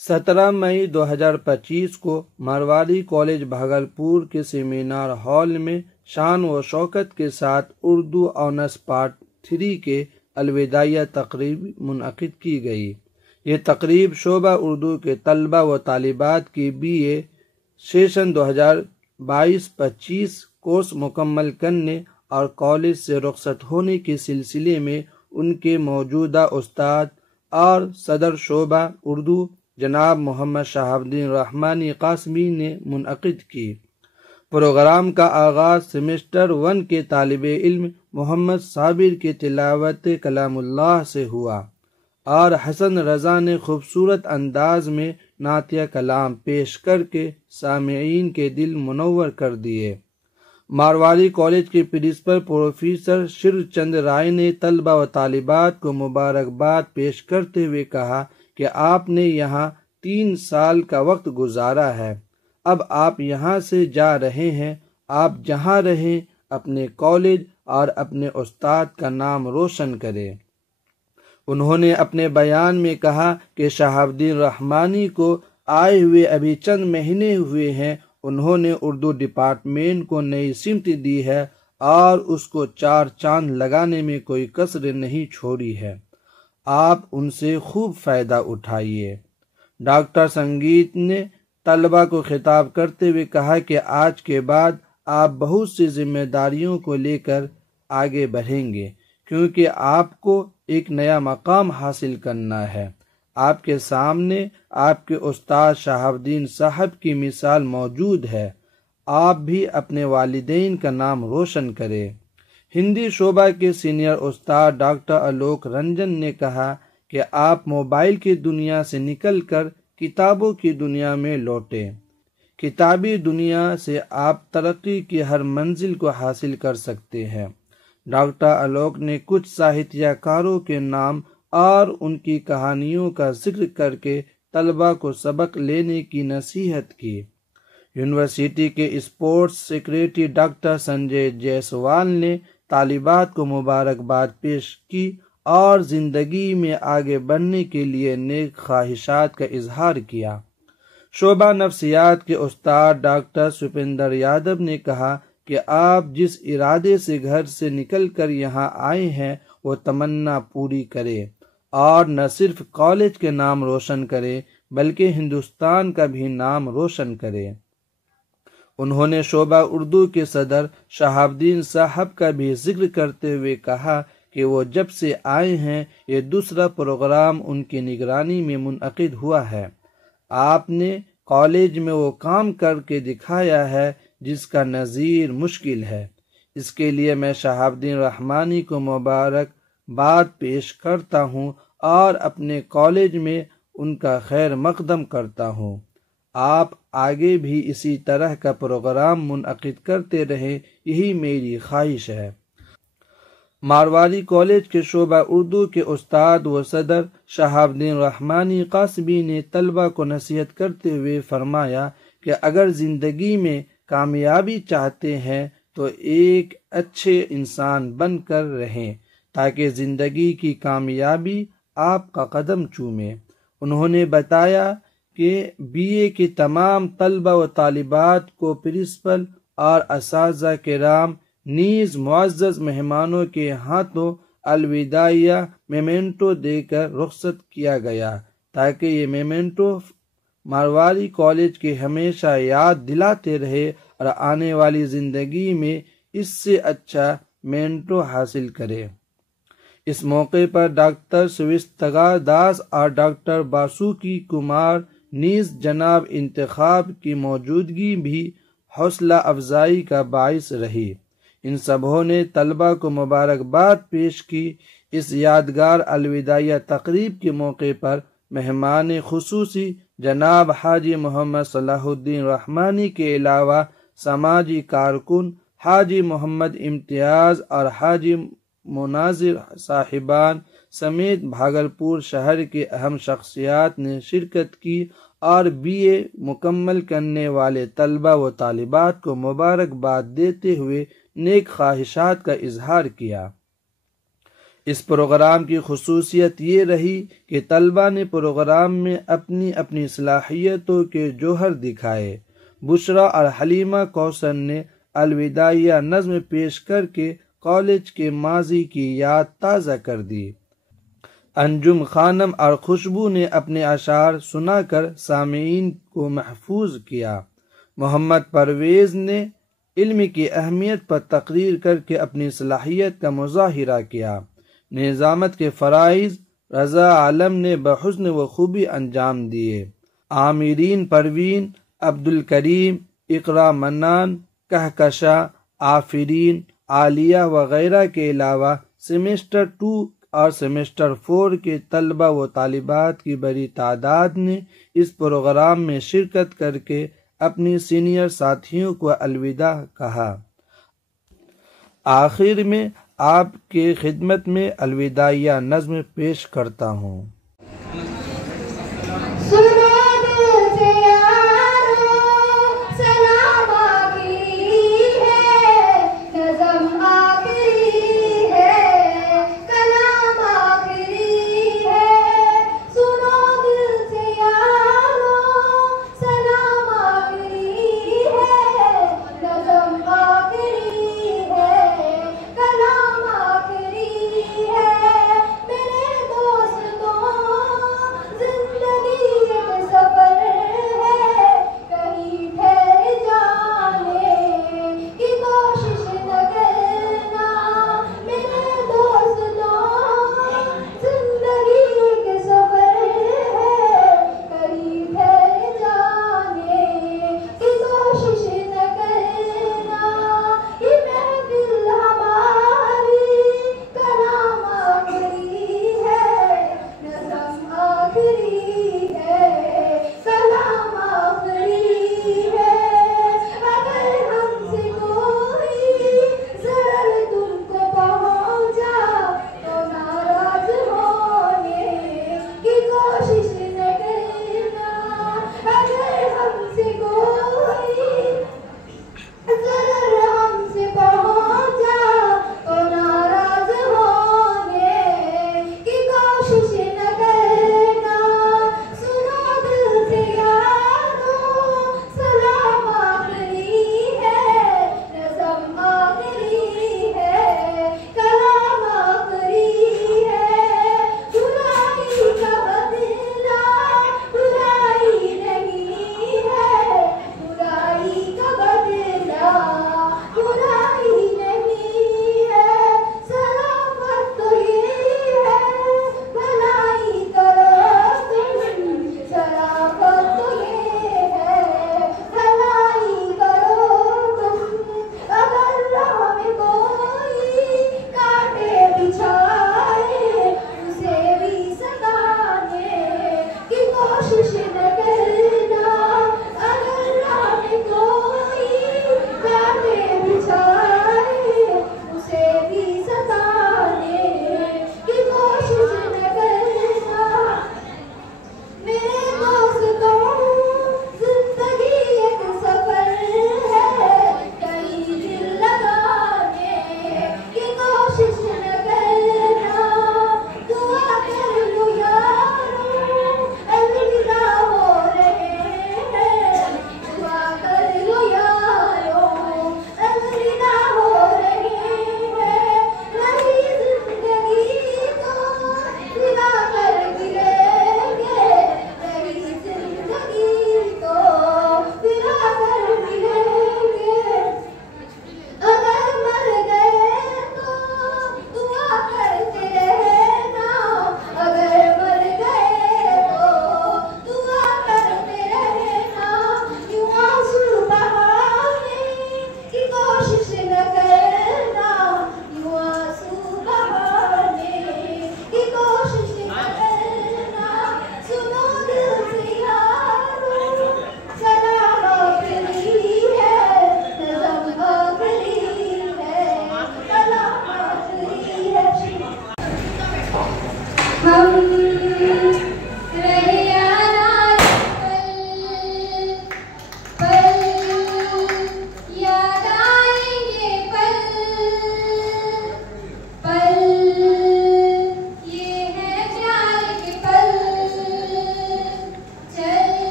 17 मई 2025 को मारवाड़ी कॉलेज भागलपुर के seminar hall में शान व शौकत के साथ उर्दू ऑनर्स पार्ट 3 के अलविदाइया तकरीब मुनअक़िद की गई। ये तकरीब शोबा उर्दू के तलबा व तालिबात की BA सेशन 2022-25 कोर्स मुकम्मल करने और कॉलेज से रुखसत होने के सिलसिले में उनके मौजूदा उस्ताद और सदर शोबा उर्दू जनाब मोहम्मद शहाबुद्दीन रहमानी कासमी ने मुनअक़िद की। प्रोग्राम का आगाज़ सेमेस्टर 1 के तालिबे इल्म मोहम्मद साबिर के तिलावत कलामुल्लाह से हुआ और हसन रज़ा ने खूबसूरत अंदाज में नातिया कलाम पेश करके सामीईन के दिल मुनव्वर कर दिए। मारवाड़ी कॉलेज के प्रिंसिपल प्रोफेसर शिरचंद राय ने तलबा व तालिबात को मुबारकबाद पेश करते हुए कहा कि आपने यहाँ 3 साल का वक्त गुजारा है, अब आप यहाँ से जा रहे हैं। आप जहाँ रहें अपने कॉलेज और अपने उस्ताद का नाम रोशन करें। उन्होंने अपने बयान में कहा कि शहाबुद्दीन रहमानी को आए हुए अभी चंद महीने हुए हैं। उन्होंने उर्दू डिपार्टमेंट को नई सिमत दी है और उसको 4 चांद लगाने में कोई कसर नहीं छोड़ी है। आप उनसे खूब फ़ायदा उठाइए। डॉक्टर संगीत ने तलबा को खिताब करते हुए कहा कि आज के बाद आप बहुत सी जिम्मेदारियों को लेकर आगे बढ़ेंगे, क्योंकि आपको एक नया मकाम हासिल करना है। आपके सामने आपके उस्ताद शहाबुद्दीन साहब की मिसाल मौजूद है। आप भी अपने वालिदैन का नाम रोशन करें। हिंदी शोबा के सीनियर उस्ताद डॉक्टर आलोक रंजन ने कहा कि आप मोबाइल की दुनिया से निकलकर किताबों की दुनिया में लौटें। किताबी दुनिया से आप तरक्की की हर मंजिल को हासिल कर सकते हैं। डॉक्टर आलोक ने कुछ साहित्यकारों के नाम और उनकी कहानियों का जिक्र करके तलबा को सबक लेने की नसीहत की। यूनिवर्सिटी के sports secretary doctor Sanjay Jaiswal ने तालिबात को मुबारकबाद पेश की और ज़िंदगी में आगे बढ़ने के लिए नेक ख्वाहिशात का इजहार किया। शोबा नफ्सियात के उस्ताद डॉक्टर सुपेंद्र यादव ने कहा कि आप जिस इरादे से घर से निकलकर यहाँ आए हैं वो तमन्ना पूरी करें और न सिर्फ कॉलेज के नाम रोशन करें बल्कि हिंदुस्तान का भी नाम रोशन करें। उन्होंने शोबा उर्दू के सदर शहाबुद्दीन साहब का भी जिक्र करते हुए कहा कि वो जब से आए हैं ये दूसरा प्रोग्राम उनकी निगरानी में मुनअक़िद हुआ है। आपने कॉलेज में वो काम करके दिखाया है जिसका नज़ीर मुश्किल है। इसके लिए मैं शहाबुद्दीन रहमानी को मुबारकबाद पेश करता हूँ और अपने कॉलेज में उनका खैर मकदम करता हूँ। आप आगे भी इसी तरह का प्रोग्राम मुनअक़िद करते रहें, यही मेरी ख्वाहिश है। मारवाड़ी कॉलेज के शोबा उर्दू के उस्ताद व सदर शहाबुद्दीन रहमानी कासमी ने तलबा को नसीहत करते हुए फरमाया कि अगर ज़िंदगी में कामयाबी चाहते हैं तो एक अच्छे इंसान बनकर रहें ताकि ज़िंदगी की कामयाबी आपका कदम चूमे। उन्होंने बताया कि BA के तमाम तलबा व तालिबात को प्रिंसिपल और असातिज़ा किराम नीज़ मुअज़्ज़ज़ मेहमानों के हाथों अलविदाइया मेमेंटो देकर रुखसत किया गया ताकि ये मेमेंटो मारवाड़ी कॉलेज की हमेशा याद दिलाते रहे और आने वाली ज़िंदगी में इससे अच्छा मेमेंटो हासिल करे। इस मौके पर डॉक्टर सुविस्तगा दास और डॉक्टर बासुकी कुमार नीज़ जनाब इंतखाब की मौजूदगी भी हौसला अफजाई का बाइस रही। इन सबों ने तलबा को मुबारकबाद पेश की। इस यादगार अलविदाइया तकरीब के मौके पर मेहमान खुसूसी जनाब हाजी मोहम्मद सलाहुद्दीन रहमानी के अलावा समाजी कारकुन हाजी मोहम्मद इम्तियाज़ और हाजी मुनाजिर साहिबान समेत भागलपुर शहर के अहम शख्सियात ने शिरकत की और BA मुकम्मल करने वाले तलबा व तालिबात को मुबारकबाद देते हुए नेक ख्वाहिशात का इजहार किया। इस प्रोग्राम की खुसूसियत ये रही कि तलबा ने प्रोग्राम में अपनी अपनी सलाहियतों के जौहर दिखाए। बुशरा और हलीमा कौसर ने अलविदाइया नज़्म पेश करके कॉलेज के माजी की याद ताज़ा कर दी। अंजुम खानम और खुशबू ने अपने अशार सुनाकर सामीन को महफूज किया। मोहम्मद परवेज़ ने इल्म की अहमियत पर तकरीर करके अपनी सलाहियत का मुज़ाहिरा किया। निज़ामत के फ़राइज़ रज़ा आलम ने बहुस्न व खूबी अंजाम दिए। आमिरीन परवीन, अब्दुल करीम, इकरा मन्नान, कहकशा, आफरीन, आलिया वगैरह के अलावा सेमेस्टर 2 और सेमेस्टर 4 के तलबा व तालिबात की बड़ी तादाद ने इस प्रोग्राम में शिरकत करके अपनी सीनियर साथियों को अलविदा कहा। आखिर में आपके खिदमत में अलविदाइया नज़्म पेश करता हूँ।